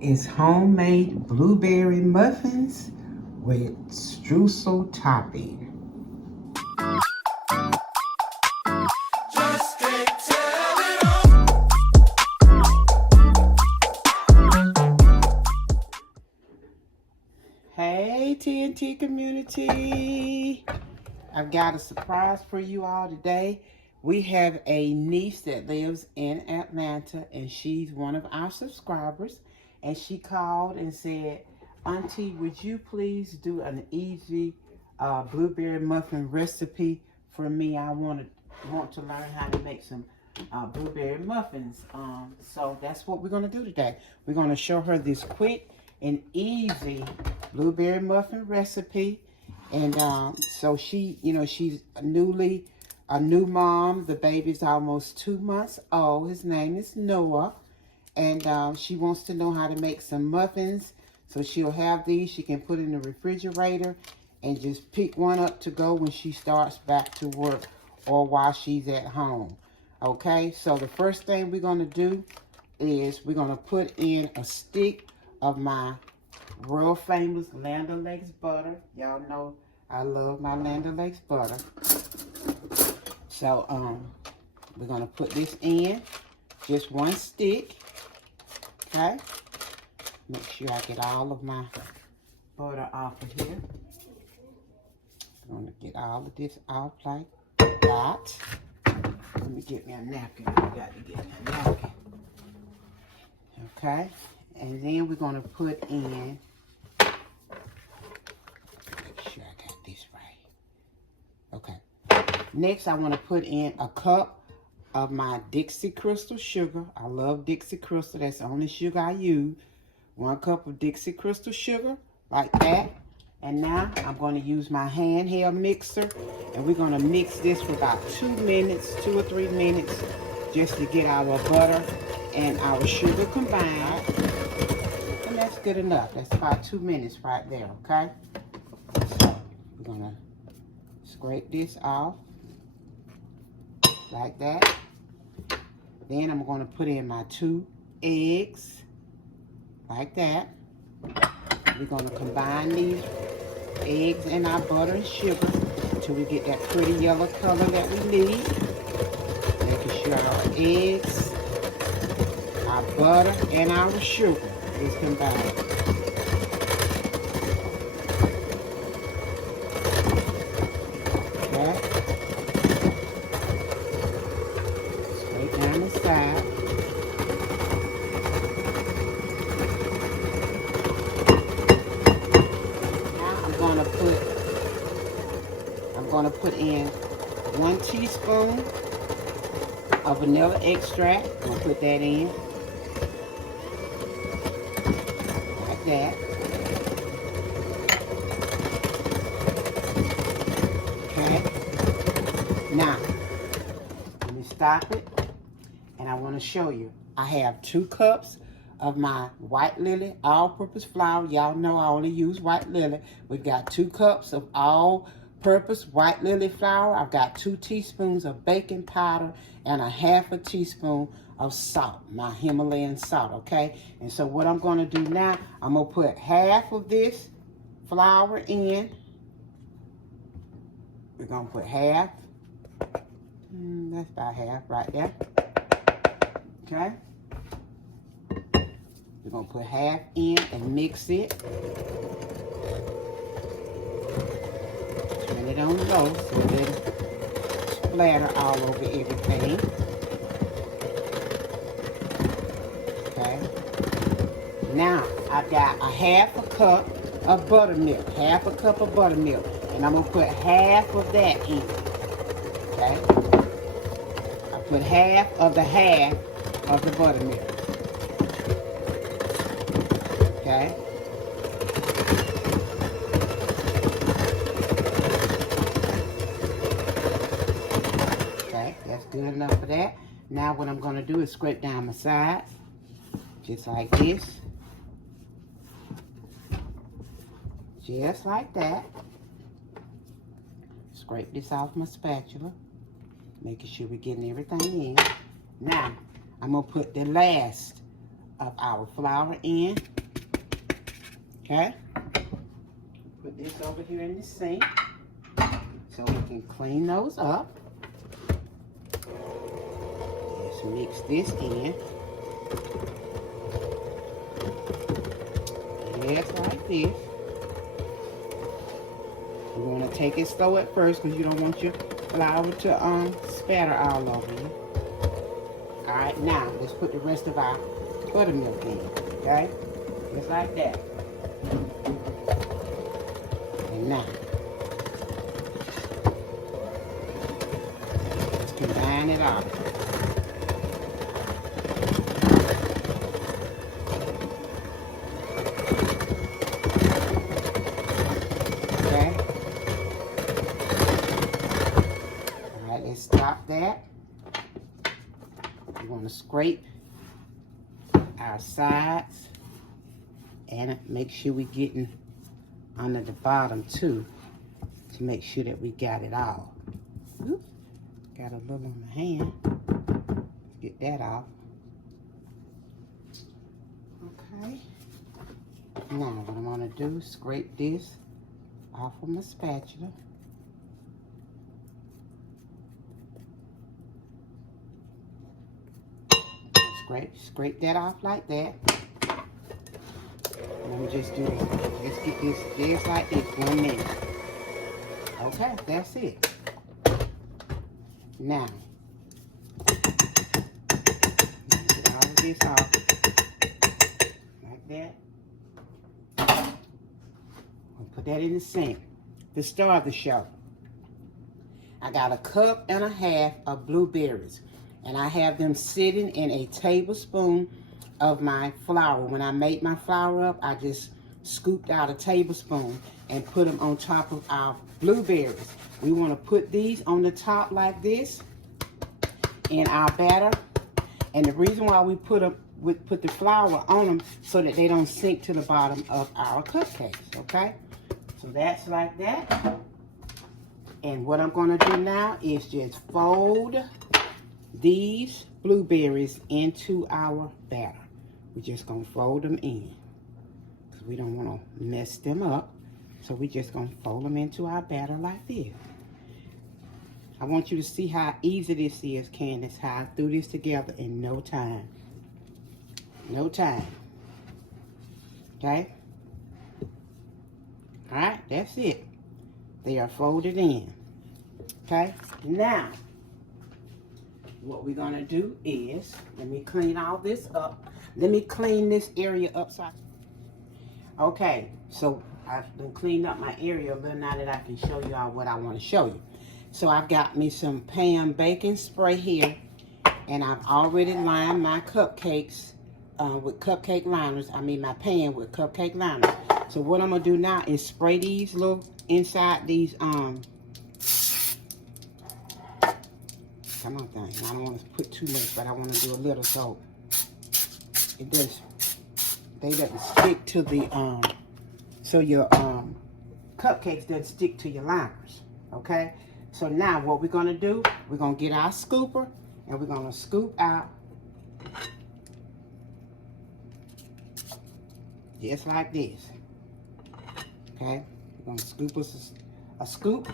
is homemade blueberry muffins with streusel topping. Hey TNT community, I've got a surprise for you all today. We have a niece that lives in Atlanta, and she's one of our subscribers, and she called and said, Auntie, would you please do an easy blueberry muffin recipe for me? I want to learn how to make some blueberry muffins. So that's what we're going to do today. We're going to show her this quick and easy blueberry muffin recipe. And so she, she's a new mom. The baby's almost 2 months old. His name is Noah. And she wants to know how to make some muffins. So she'll have these. She can put in the refrigerator and just pick one up to go when she starts back to work or while she's at home. Okay, so the first thing we're going to do is we're going to put in a stick of my world famous Land O'Lakes butter. Y'all know I love my Land O'Lakes butter. So we're gonna put this in, just one stick. Okay, make sure I get all of my butter off of here. I'm gonna get all of this off like that. Let me get me a napkin. I got to get a napkin. Okay, and then we're gonna put in, make sure I got this right. Okay, next I want to put in a cup of my Dixie crystal sugar. I love Dixie crystal. That's the only sugar I use. 1 cup of Dixie crystal sugar, like that. And now I'm going to use my handheld mixer, and we're going to mix this for about 2 minutes, 2 or 3 minutes, just to get our butter and our sugar combined. And that's good enough. That's about 2 minutes right there, okay? So we're going to scrape this off like that. Then I'm going to put in my 2 eggs like that. We're going to combine these eggs and our butter and sugar until we get that pretty yellow color that we need. Making sure our eggs, our butter, and our sugar is combined. Okay. Straight down the side. I'm going to put in 1 teaspoon of vanilla extract. I'm going to put that in. Like that. Okay. Now, let me stop it. And I want to show you. I have 2 cups of my white lily all-purpose flour. Y'all know I only use white lily. We've got 2 cups of all-purpose white lily flour. I've got 2 teaspoons of baking powder and a 1/2 teaspoon of salt, my Himalayan salt, okay? And so what I'm going to do now, I'm going to put 1/2 of this flour in. We're going to put 1/2. That's about 1/2 right there. Okay? We're going to put 1/2 in and mix it. Turn it on low so it doesn't splatter all over everything. Okay. Now, I've got a 1/2 cup of buttermilk. 1/2 cup of buttermilk. And I'm going to put 1/2 of that in. Okay. I put 1/2 of the 1/2 of the buttermilk. Okay. Okay, that's good enough for that. Now what I'm going to do is scrape down my sides, just like this. Just like that. Scrape this off my spatula, making sure we're getting everything in. Now, I'm going to put the last of our flour in. Okay? Put this over here in the sink so we can clean those up. Let's mix this in. Just like this. You want to take it slow at first because you don't want your flour to spatter all over you. Alright, now let's put the rest of our buttermilk in. Okay? Just like that. And now, let's combine it all. Okay? Alright, let's stop that. We want to scrape our sides and make sure we're getting under the bottom too, to make sure that we got it all. Oops, got a little on my hand. Let's get that off. Okay. Now what I'm gonna do is scrape this off of my spatula. Scrape that off like that. Let me just do this. Let's get this just like this 1 minute. Okay, that's it. Now, get all of this off like that. We'll put that in the sink. To start the show, I got a 1.5 cups of blueberries, and I have them sitting in a tablespoon of my flour. When I made my flour up, I just scooped out a tablespoon and put them on top of our blueberries. We want to put these on the top like this in our batter. And the reason why we put the flour on them so that they don't sink to the bottom of our cupcakes, okay? So that's like that. And what I'm going to do now is just fold these blueberries into our batter. We're just going to fold them in because we don't want to mess them up. So we're just going to fold them into our batter like this. I want you to see how easy this is, Candace, how I threw this together in no time. No time. Okay? All right, that's it. They are folded in. Okay? Now, what we're going to do is, let me clean all this up. Let me clean this area up. Okay, so I've been cleaning up my area a little now that I can show you all what I want to show you. So I've got me some pan baking spray here, and I've already lined my cupcakes with cupcake liners. I mean my pan with cupcake liners. So what I'm going to do now is spray these little, inside these, come on thing. I don't want to put too much, but I want to do a little so it does, they doesn't stick to the, so your cupcakes doesn't stick to your liners, okay? So now what we're going to do, we're going to get our scooper and we're going to scoop out just like this, okay? We're going to scoop us a scoop.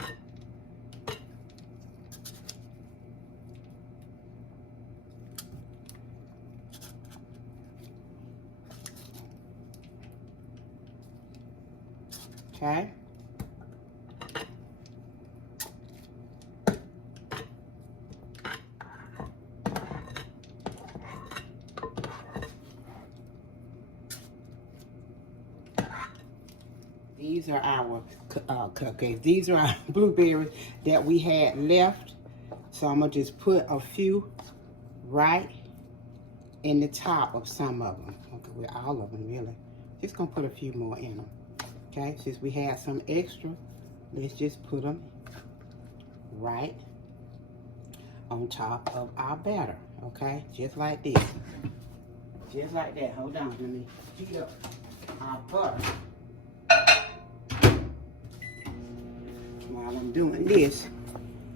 Okay. These are our cupcakes. These are our blueberries that we had left. So I'm going to just put a few right in the top of some of them. Okay, with all of them, really. Just going to put a few more in them. Okay, since we had some extra, let's just put them right on top of our batter. Okay, just like this. Just like that. Hold on, let me heat up our butter. While I'm doing this,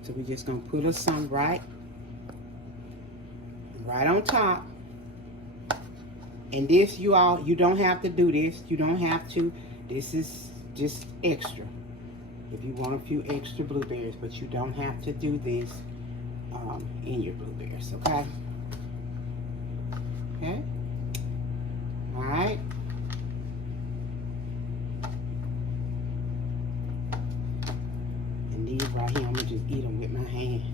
so we're just gonna put us some right on top And this, you all, you don't have to do this. You don't have to. This is just extra. If you want a few extra blueberries, but you don't have to do this in your blueberries, okay? Okay? All right. And these right here, I'm gonna just eat them with my hands.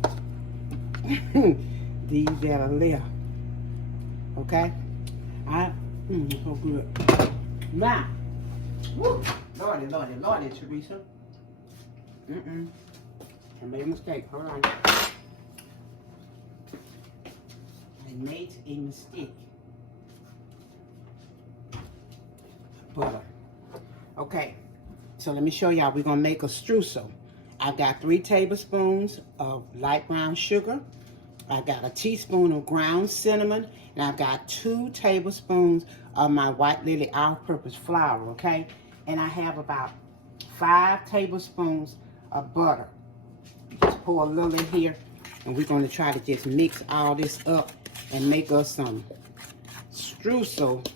These that are left, okay? So good. Now, woo, Lordy, Lordy, Lordy, Teresa. I made a mistake. Hold on. I made a mistake. Butter. Okay, so let me show y'all. We're gonna make a streusel. I've got 3 tablespoons of light brown sugar. I got a teaspoon of ground cinnamon, and I've got 2 tablespoons of my white lily all-purpose flour, okay? And I have about 5 tablespoons of butter. Just pour a little in here, and we're going to try to just mix all this up and make us some streusel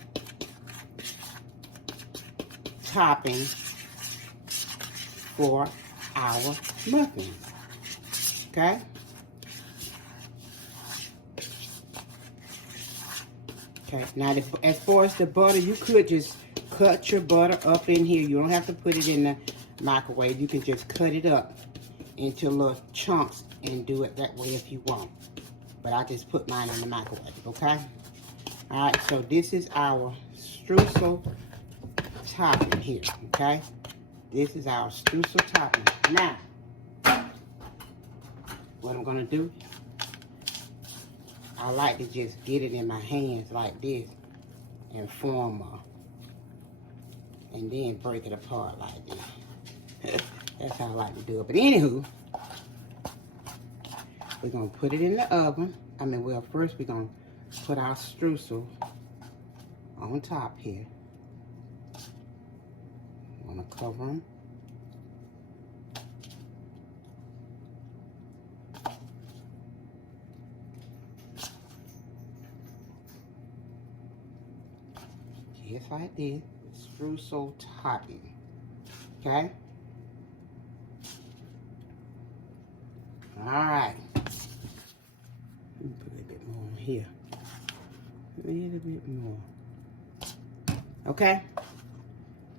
topping for our muffins, okay? Okay, now as far as the butter, you could just cut your butter up in here. You don't have to put it in the microwave. You can just cut it up into little chunks and do it that way if you want. But I just put mine in the microwave, okay? All right, so this is our streusel topping here, okay? This is our streusel topping. Now, what I'm gonna do, I like to just get it in my hands like this and form and then break it apart like this. That's how I like to do it. But anywho, we're gonna put it in the oven. Well, first we're gonna put our streusel on top here. I'm gonna cover them. Just like this, streusel topping, okay? All right. Let me put a bit more here. A little bit more. Okay?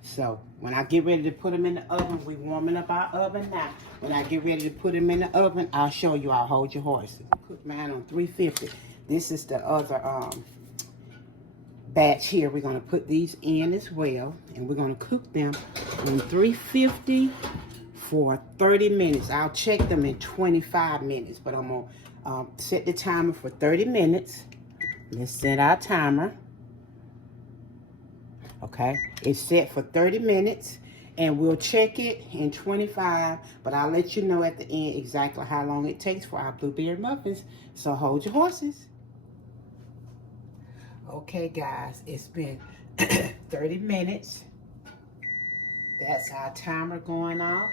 So, when I get ready to put them in the oven, we're warming up our oven now. When I get ready to put them in the oven, I'll show you. I'll hold your horses. Cook mine on 350. This is the other batch here. We're going to put these in as well, and we're going to cook them on 350 for 30 minutes. I'll check them in 25 minutes, but I'm going to set the timer for 30 minutes. Let's set our timer. Okay, it's set for 30 minutes, and we'll check it in 25, but I'll let you know at the end exactly how long it takes for our blueberry muffins, so hold your horses. Okay, guys, it's been 30 minutes. That's our timer going off.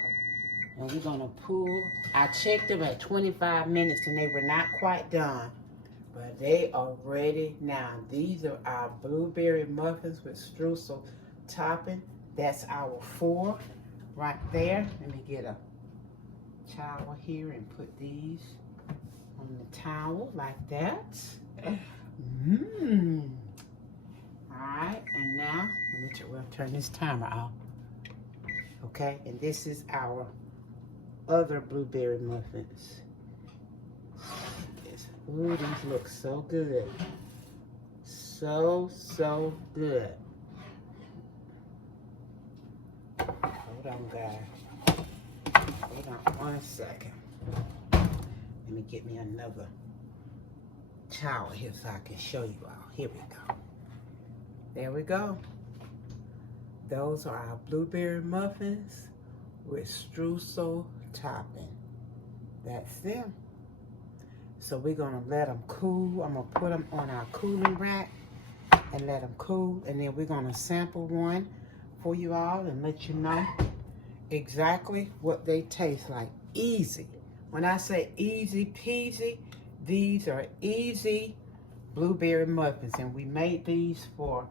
And we're going to pull. I checked them at 25 minutes, and they were not quite done. But they are ready now. These are our blueberry muffins with streusel topping. That's our 4 right there. Let me get a towel here and put these on the towel like that. Alright, and now we'll turn this timer off. Okay, and this is our other blueberry muffins. Ooh, these look so good. So good. Hold on, guys. Hold on 1 second. Let me get me another towel here so I can show you all. Here we go. There we go. Those are our blueberry muffins with streusel topping. That's them. So we're gonna let them cool. I'm gonna put them on our cooling rack and let them cool. And then we're gonna sample one for you all and let you know exactly what they taste like. Easy. When I say easy peasy, these are easy blueberry muffins, and we made these for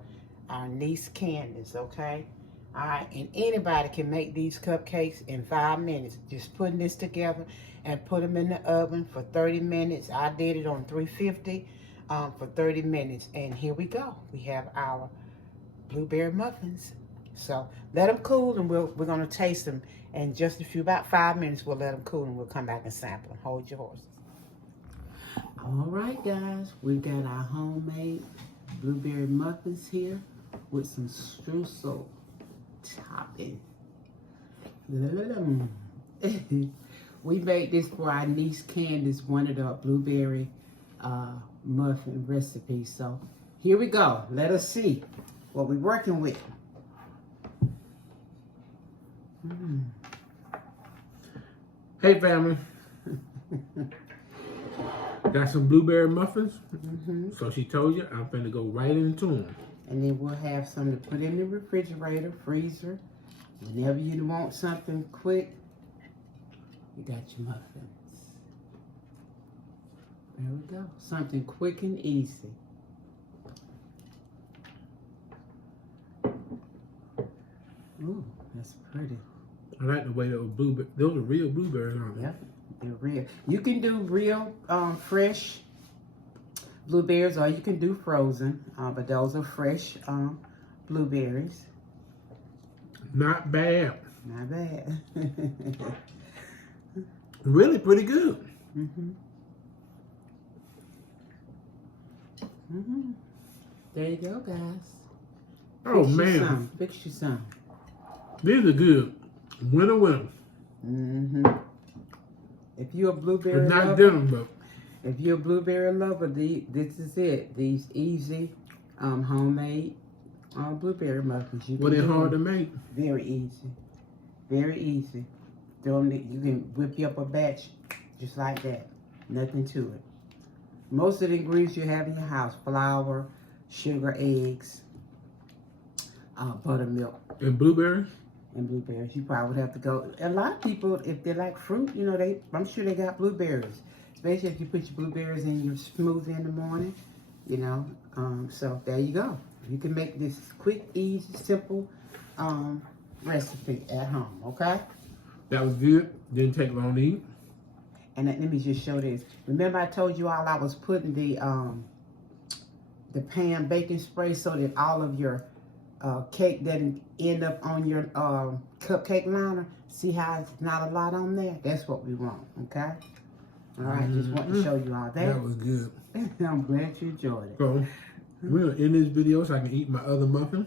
our niece Candace, okay? All right, and anybody can make these cupcakes in 5 minutes. Just putting this together and put them in the oven for 30 minutes. I did it on 350 for 30 minutes, and here we go. We have our blueberry muffins. So let them cool, and we're gonna taste them in just a few, about 5 minutes. We'll let them cool, and we'll come back and sample them. Hold your horses. All right, guys, we've got our homemade blueberry muffins here with some Streusel Topping. We made this for our niece Candace, wanted a blueberry muffin recipe. So here we go. Let us see what we're working with. Hey family. Got some blueberry muffins. So she told you I'm finna go right into them. And then we'll have some to put in the refrigerator, freezer. Whenever you want something quick, you got your muffins. There we go. Something quick and easy. Ooh, that's pretty. I like the way those blueberries, those are real blueberries, aren't they? Yep, they're real. You can do real fresh blueberries, or you can do frozen, but those are fresh blueberries. Not bad. Not bad. Really pretty good. There you go, guys. Oh Fix you man, some. Fix you some. these are good. Winner, winner. If you're a blueberry Not lover, them, but if you're a blueberry lover, this is it. These easy, homemade blueberry muffins. You were can they do hard to them. make? Very easy. Very easy. Don't need, you can whip you up a batch just like that. Nothing to it. Most of the ingredients you have in your house: flour, sugar, eggs, buttermilk. And blueberries? And blueberries. You probably would have to go. A lot of people, if they like fruit, you know, I'm sure they got blueberries. Especially if you put your blueberries in your smoothie in the morning, you know. So there you go. You can make this quick, easy, simple recipe at home, okay? That was good. Didn't take long to eat. And let me just show this. Remember I told you all I was putting the pan baking spray so that all of your cake doesn't end up on your cupcake liner. See how it's not a lot on there? That's what we want, okay? All right, just want to show you all that. That was good. I'm glad you enjoyed it. So, we're going to end this video so I can eat my other muffin.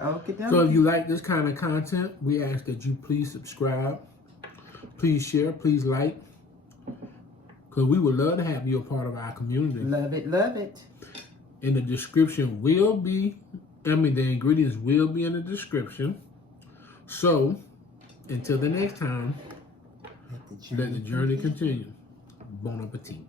Okay, So if you like this kind of content, we ask that you please subscribe, please share, please like, because we would love to have you a part of our community. Love it, love it. In the description will be, the ingredients will be in the description. So, until the next time, let the journey continue. Bon appetit.